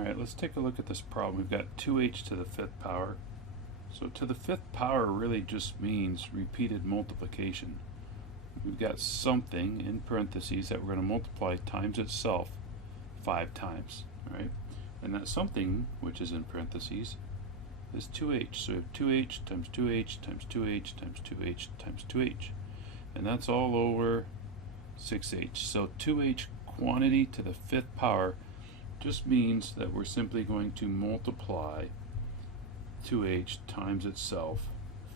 Alright, let's take a look at this problem. We've got 2h to the 5th power. So to the 5th power really just means repeated multiplication. We've got something in parentheses that we're going to multiply times itself 5 times. Alright? And that something, which is in parentheses, is 2h. So we have 2h times 2h times 2h times 2h times 2h. And that's all over 6h. So 2h quantity to the 5th power just means that we're simply going to multiply 2h times itself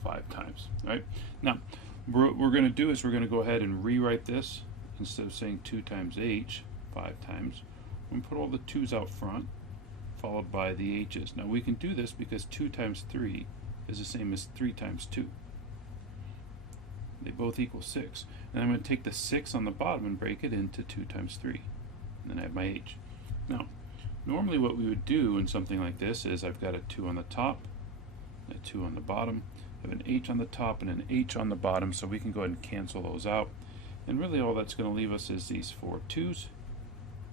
5 times. Right? Now, what we're going to do is we're going to go ahead and rewrite this. Instead of saying 2 times h 5 times, we're going to put all the 2's out front, followed by the h's. Now we can do this because 2 times 3 is the same as 3 times 2. They both equal 6. And I'm going to take the 6 on the bottom and break it into 2 times 3. And then I have my h. Now, normally what we would do in something like this is I've got a 2 on the top, a 2 on the bottom, I have an h on the top and an h on the bottom, so we can go ahead and cancel those out. And really all that's going to leave us is these 4 2's,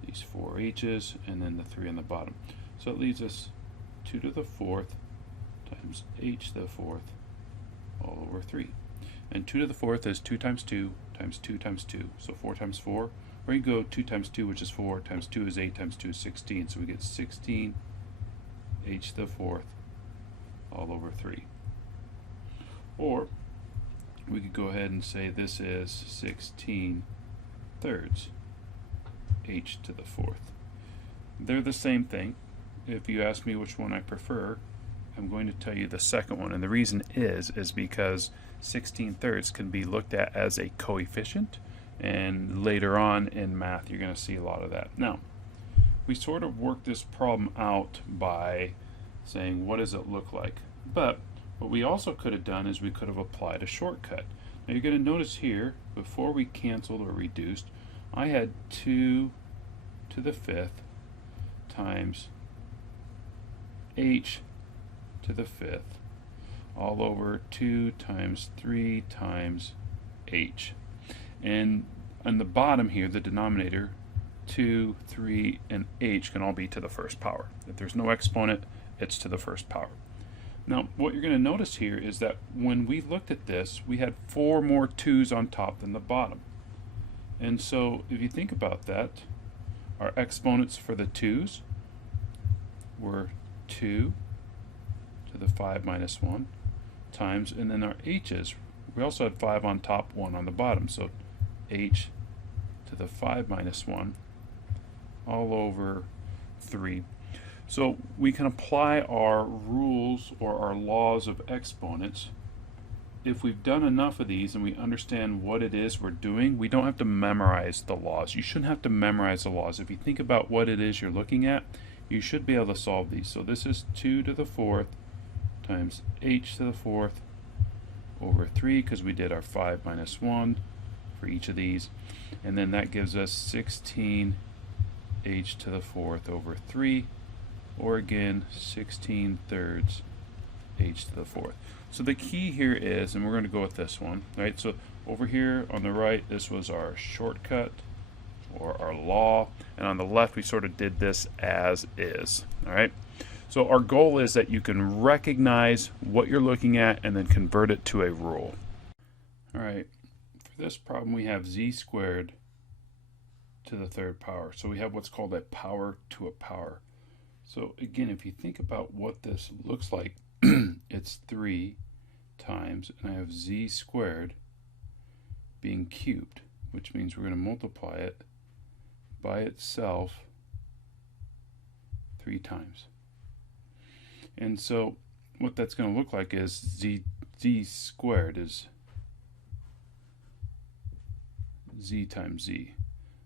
these 4 h's, and then the 3 on the bottom. So it leaves us 2 to the 4th times h to the 4th all over 3. And 2 to the 4th is 2 times 2 times 2 times 2, so 4 times 4. Or you go 2 times 2, which is 4, times 2 is 8, times 2 is 16. So we get 16 h to the 4th all over 3. Or we could go ahead and say this is 16 thirds h to the 4th. They're the same thing. If you ask me which one I prefer, I'm going to tell you the second one. And the reason is because 16 thirds can be looked at as a coefficient. And later on in math, you're going to see a lot of that. Now, we sort of work this problem out by saying, what does it look like? But what we also could have done is we could have applied a shortcut. Now, you're going to notice here, before we canceled or reduced, I had 2 to the 5th times h to the 5th all over 2 times 3 times h. And on the bottom here, the denominator, 2, 3, and h can all be to the first power. If there's no exponent, it's to the first power. Now, what you're going to notice here is that when we looked at this, we had 4 more 2's on top than the bottom. And so if you think about that, our exponents for the 2's were 2 to the 5 minus 1 times, and then our h's, we also had 5 on top, 1 on the bottom. So h to the 5 minus 1 all over 3. So we can apply our rules or our laws of exponents. If we've done enough of these and we understand what it is we're doing, we don't have to memorize the laws. You shouldn't have to memorize the laws. If you think about what it is you're looking at, you should be able to solve these. So this is 2 to the 4th times h to the 4th over 3, because we did our 5 minus 1 for each of these. And then that gives us 16 h to the 4th over 3, or again 16 thirds h to the 4th. So the key here is, and we're going to go with this one, right? So over here on the right, this was our shortcut or our law, and on the left we sort of did this as is. All right, so our goal is that you can recognize what you're looking at and then convert it to a rule. All right, for this problem we have z squared to the 3rd power. So we have what's called a power to a power. So again, if you think about what this looks like, it's 3 times, and I have z squared being cubed, which means we're going to multiply it by itself 3 times. And so what that's going to look like is z squared is z times z.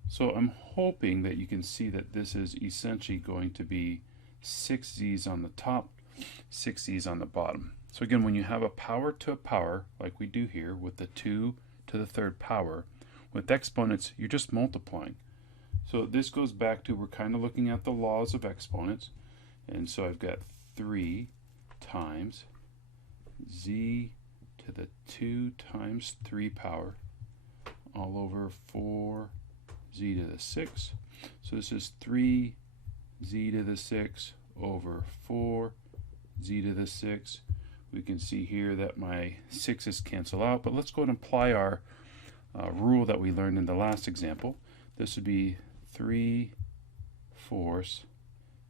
So I'm hoping that you can see that this is essentially going to be 6 z's on the top, 6 z's on the bottom. So again, when you have a power to a power, like we do here with the 2 to the 3rd power, with exponents, you're just multiplying. So this goes back to, we're kind of looking at the laws of exponents. And so I've got 3 times z to the 2 times 3 power all over 4 z to the 6. So this is 3 z to the 6 over 4 z to the 6. We can see here that my 6's cancel out, but let's go ahead and apply our rule that we learned in the last example. This would be 3/4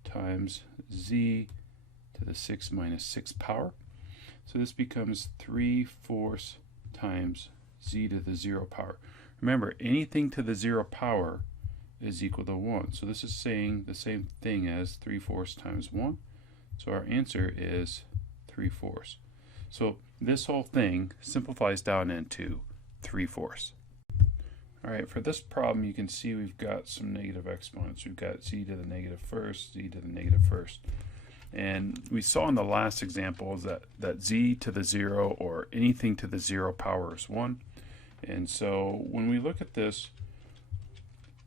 times z to the 6 minus 6 power. So this becomes 3/4 times z to the 0 power. Remember, anything to the 0 power is equal to 1. So this is saying the same thing as 3/4 times 1. So our answer is 3/4. So this whole thing simplifies down into 3/4. Alright, for this problem you can see we've got some negative exponents. We've got z to the negative first, z to the negative first. And we saw in the last example that z to the 0 or anything to the 0 power is 1. And so when we look at this,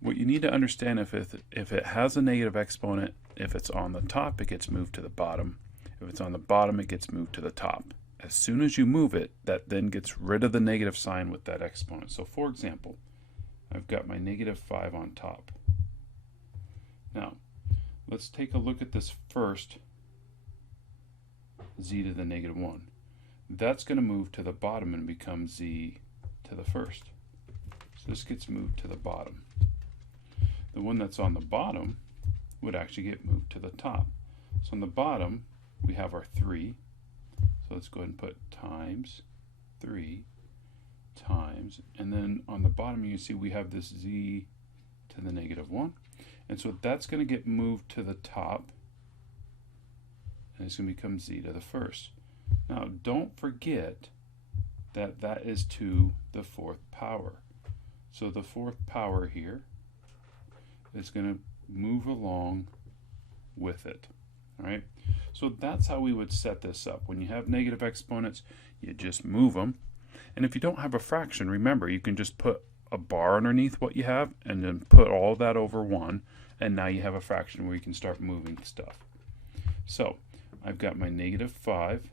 what you need to understand, if it has a negative exponent, if it's on the top, it gets moved to the bottom. If it's on the bottom, it gets moved to the top. As soon as you move it, that then gets rid of the negative sign with that exponent. So for example, I've got my -5 on top. Now, let's take a look at this first, z to the -1. That's going to move to the bottom and become z to the first. So this gets moved to the bottom. The one that's on the bottom would actually get moved to the top. So on the bottom, we have our 3. So let's go ahead and put times 3 times, and then on the bottom you can see we have this z to the -1. And so that's going to get moved to the top, and it's going to become z to the first. Now don't forget that that is to the 4th power. So the 4th power here is going to move along with it. All right? So that's how we would set this up. When you have negative exponents, you just move them. And if you don't have a fraction, remember, you can just put a bar underneath what you have and then put all that over 1, and now you have a fraction where you can start moving stuff. So I've got my -5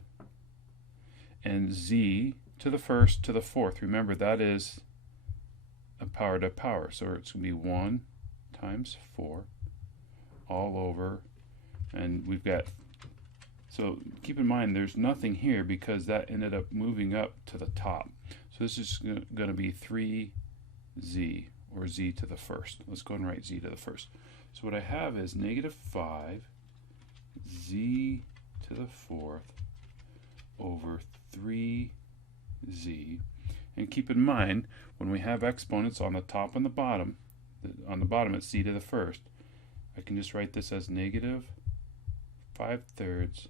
and z to the first to the 4th. Remember, that is a power to power. So it's going to be 1 times 4 all over, and we've got, so keep in mind there's nothing here because that ended up moving up to the top. So this is going to be 3z, or z to the first. Let's go and write z to the first. So what I have is -5 z to the 4th over 3z. And keep in mind, when we have exponents on the top and the bottom, on the bottom it's z to the first, I can just write this as -5/3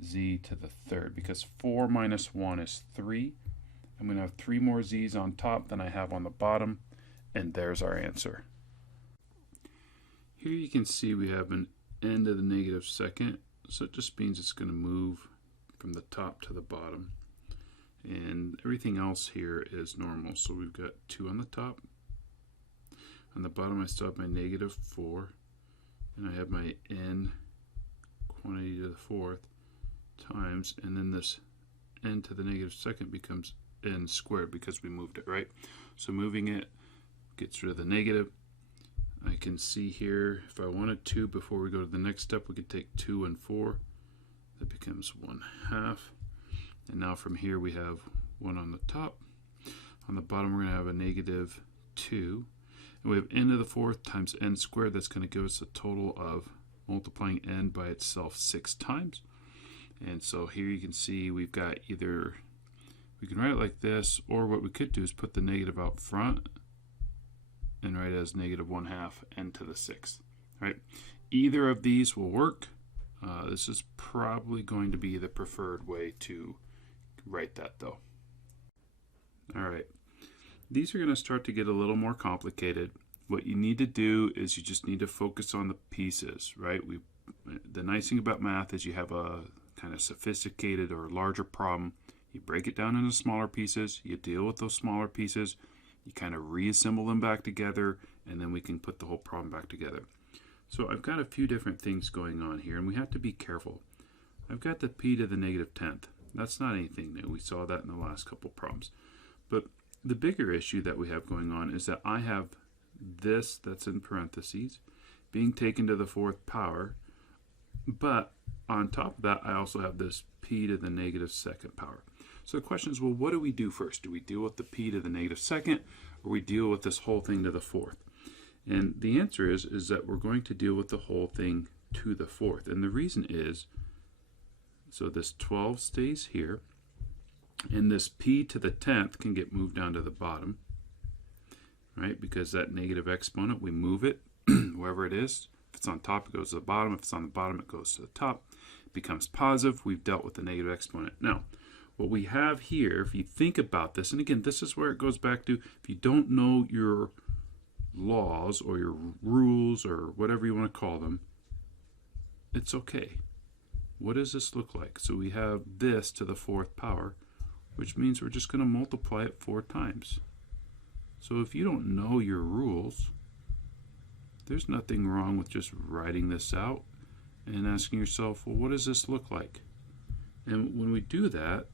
z to the 3rd, because 4 minus 1 is 3. I'm going to have 3 more z's on top than I have on the bottom, and there's our answer. Here you can see we have an n to the -2nd, so it just means it's going to move from the top to the bottom. And everything else here is normal, so we've got 2 on the top. On the bottom I still have my -4, and I have my n quantity to the 4th times, and then this n to the -2nd becomes n squared because we moved it, right? So moving it gets rid of the negative. I can see here, if I wanted to, before we go to the next step, we could take 2 and 4. That becomes 1/2. And now from here we have 1 on the top. On the bottom we're going to have a -2. And we have n to the 4th times n squared. That's going to give us a total of multiplying n by itself 6 times. And so here you can see we've got either, we can write it like this, or what we could do is put the negative out front and write it as -1/2 n to the 6th. Right? Either of these will work. This is probably going to be the preferred way to write that though. Alright, these are going to start to get a little more complicated. What you need to do is you just need to focus on the pieces, right? The nice thing about math is you have a kind of sophisticated or larger problem. You break it down into smaller pieces, you deal with those smaller pieces, you kind of reassemble them back together, and then we can put the whole problem back together. So I've got a few different things going on here, and we have to be careful. I've got the p to the -10th. That's not anything new. We saw that in the last couple problems. But the bigger issue that we have going on is that I have this that's in parentheses, being taken to the fourth power, but on top of that, I also have this p to the negative second power. So the question is, well, what do we do first? Do we deal with the p to the negative second, or we deal with this whole thing to the fourth? And the answer is that we're going to deal with the whole thing to the fourth. And the reason is, so this 12 stays here, and this p to the 10th can get moved down to the bottom, right? Because that negative exponent, we move it wherever it is. If it's on top, it goes to the bottom. If it's on the bottom, it goes to the top. It becomes positive. We've dealt with the negative exponent. Now, what we have here, if you think about this, and again, this is where it goes back to, if you don't know your laws or your rules or whatever you want to call them, it's okay. What does this look like? So we have this to the fourth power, which means we're just going to multiply it 4 times. So if you don't know your rules, there's nothing wrong with just writing this out and asking yourself, well, what does this look like? And when we do that,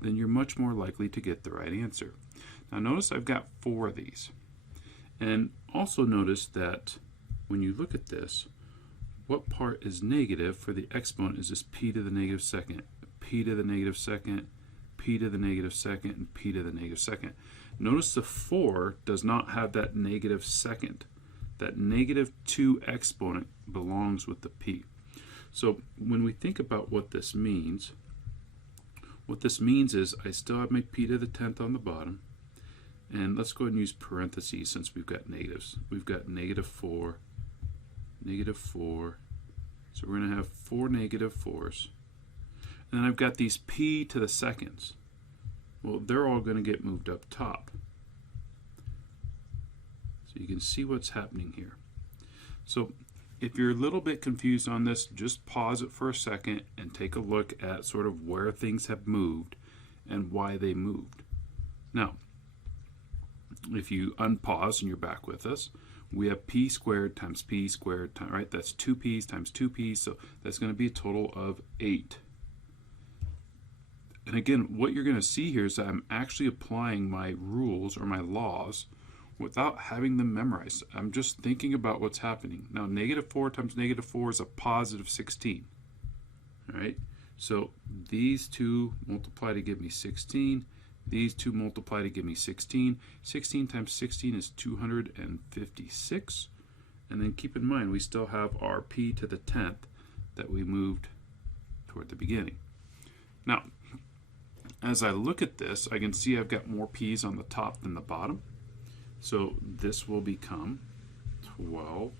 then you're much more likely to get the right answer. Now notice I've got 4 of these. And also notice that when you look at this, what part is negative for the exponent is this p to the negative second, p to the negative second, p to the negative second, and p to the negative second. Notice the 4 does not have that negative second. That negative 2 exponent belongs with the p. So when we think about what this means is I still have my p to the 10th on the bottom. And let's go ahead and use parentheses since we've got negatives. We've got negative 4, negative 4. So we're going to have 4 negative 4s. And then I've got these p to the seconds. Well, they're all going to get moved up top. So you can see what's happening here. So if you're a little bit confused on this, just pause it for a second and take a look at sort of where things have moved and why they moved. Now, if you unpause and you're back with us, we have p squared times p squared, right? That's 2p's times 2p's, so that's going to be a total of 8. And again, what you're going to see here is that I'm actually applying my rules or my laws without having them memorized. I'm just thinking about what's happening. Now, negative 4 times negative 4 is a positive 16. All right? So these two multiply to give me 16. These two multiply to give me 16. 16 times 16 is 256. And then keep in mind, we still have our p to the 10th that we moved toward the beginning. Now, as I look at this, I can see I've got more p's on the top than the bottom. So this will become 12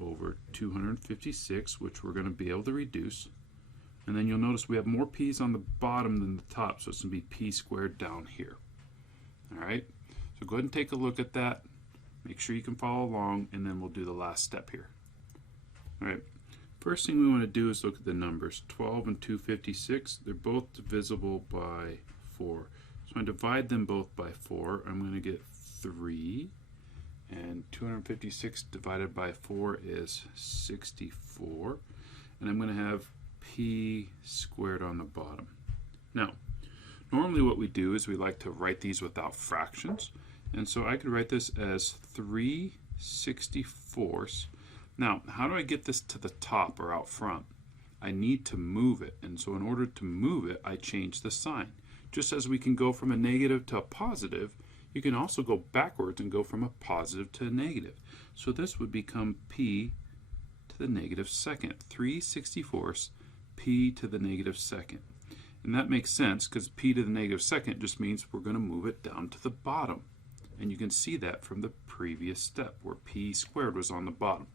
over 256, which we're going to be able to reduce. And then you'll notice we have more p's on the bottom than the top, so it's going to be p squared down here. All right, so go ahead and take a look at that. Make sure you can follow along, and then we'll do the last step here. All right, first thing we want to do is look at the numbers. 12 and 256, they're both divisible by 4. So I divide them both by 4. I'm going to get 3, and 256 divided by 4 is 64. And I'm going to have p squared on the bottom. Now, normally what we do is we like to write these without fractions. And so I could write this as 3/64. Now, how do I get this to the top or out front? I need to move it. And so in order to move it, I change the sign. Just as we can go from a negative to a positive, you can also go backwards and go from a positive to a negative. So this would become p to the negative second. 3/64 p to the negative second. And that makes sense because p to the negative second just means we're going to move it down to the bottom. And you can see that from the previous step where p squared was on the bottom.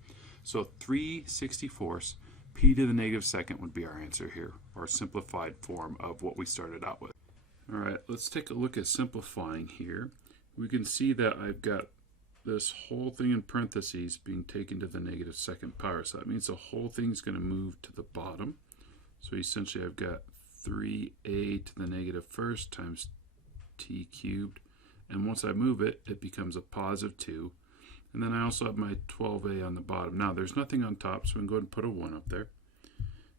So 3/64 p to the negative second would be our answer here, or simplified form of what we started out with. All right, let's take a look at simplifying here. We can see that I've got this whole thing in parentheses being taken to the negative second power. So that means the whole thing's going to move to the bottom. So essentially I've got 3a to the negative first times t cubed. And once I move it, it becomes a positive 2. And then I also have my 12a on the bottom. Now there's nothing on top, so we can go ahead and put a 1 up there.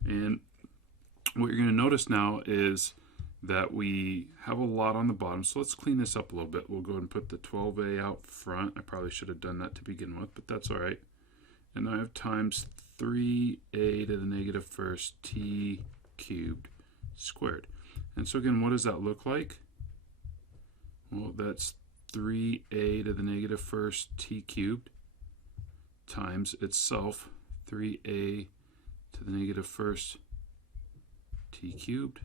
And what you're going to notice now is that we have a lot on the bottom. So let's clean this up a little bit. We'll go ahead and put the 12a out front. I probably should have done that to begin with, but that's all right. and now I have times 3a to the negative first t cubed squared. And so again, what does that look like? Well, that's 3a to the negative first t cubed times itself 3a to the negative first t cubed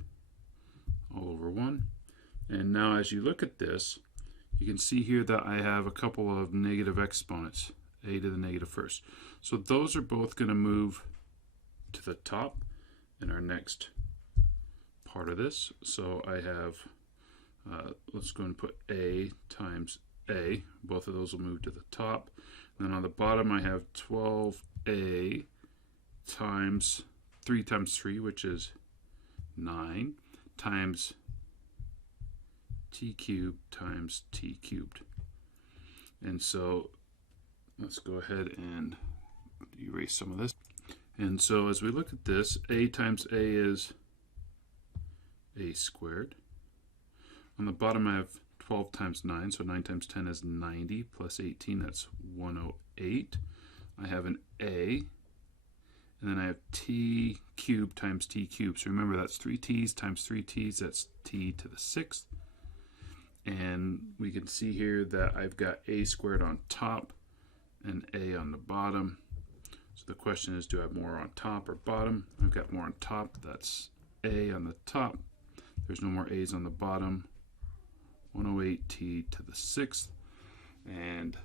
all over 1. And now as you look at this, you can see here that I have a couple of negative exponents, a to the negative first. So those are both going to move to the top in our next part of this. So I have, let's go and put a times a. Both of those will move to the top. And then on the bottom I have 12a times 3 times 3, which is 9, times t cubed times t cubed. And so let's go ahead and erase some of this. And so as we look at this, a times a is a squared. On the bottom I have 12 times 9, so 9 times 10 is 90, plus 18, that's 108. I have an a, and then I have t cubed times t cubed. So remember, that's 3t's times 3t's, that's t to the 6th. And we can see here that I've got a squared on top and a on the bottom. So the question is, do I have more on top or bottom? I've got more on top, that's a on the top. There's no more a's on the bottom. 108t to the 6th. And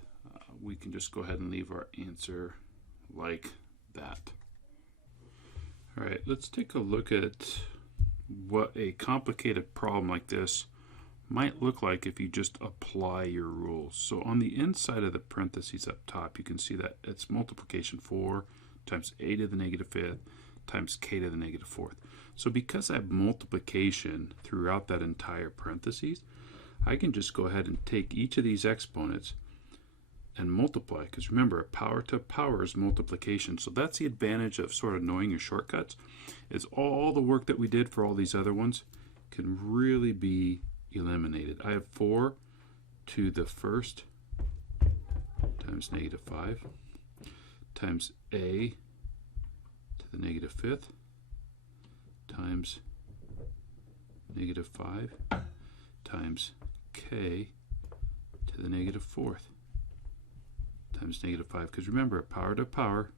we can just go ahead and leave our answer like that. All right, let's take a look at what a complicated problem like this might look like if you just apply your rules. So on the inside of the parentheses up top, you can see that it's multiplication 4 times a to the negative 5th times k to the negative 4th. So because I have multiplication throughout that entire parentheses, I can just go ahead and take each of these exponents and multiply, because remember, power to power is multiplication. So that's the advantage of sort of knowing your shortcuts, is all the work that we did for all these other ones can really be eliminated. I have 4 to the first times negative 5 times a to the negative 5th times negative 5 times k to the negative 4th times negative 5, because remember, power to power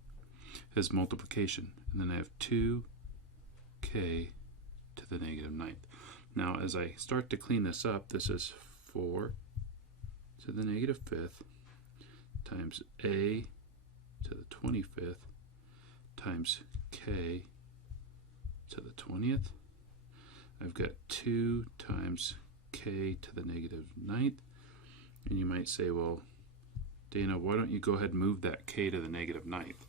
is multiplication. And then I have 2k to the negative 9th. Now as I start to clean this up, this is 4 to the negative 5th times a to the 25th times k to the 20th. I've got 2 times k to the negative 9th. And you might say, well, Dana, why don't you go ahead and move that k to the negative 9th?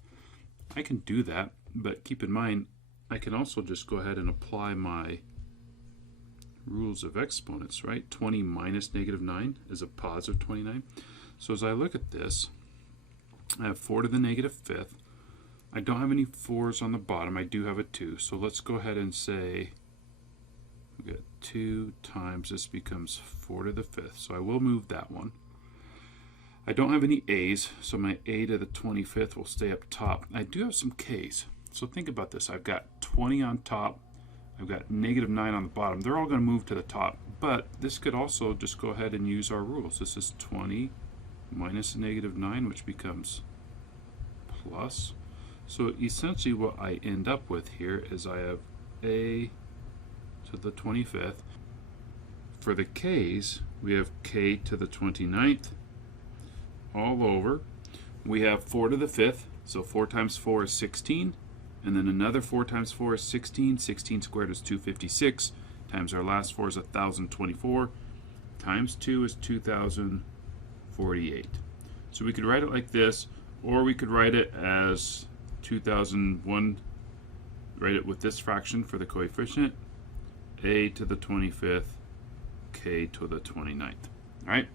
I can do that, but keep in mind, I can also just go ahead and apply my rules of exponents, right? 20 minus negative 9 is a positive 29. So as I look at this, I have 4 to the negative 5th. I don't have any 4's on the bottom. I do have a 2. So let's go ahead and say we got 2 times, this becomes 4 to the 5th. So I will move that one. I don't have any a's, so my a to the 25th will stay up top. I do have some k's. So think about this. I've got 20 on top. I've got negative 9 on the bottom. They're all going to move to the top. But this could also just go ahead and use our rules. This is 20 minus negative 9, which becomes plus. So essentially what I end up with here is I have a to the 25th. For the k's, we have k to the 29th all over. We have 4 to the 5th, so 4 times 4 is 16, and then another 4 times 4 is 16. 16 squared is 256, times our last 4 is 1024, times 2 is 2048. So we could write it like this, or we could write it as 2001, write it with this fraction for the coefficient, a to the 25th, k to the 29th. All right?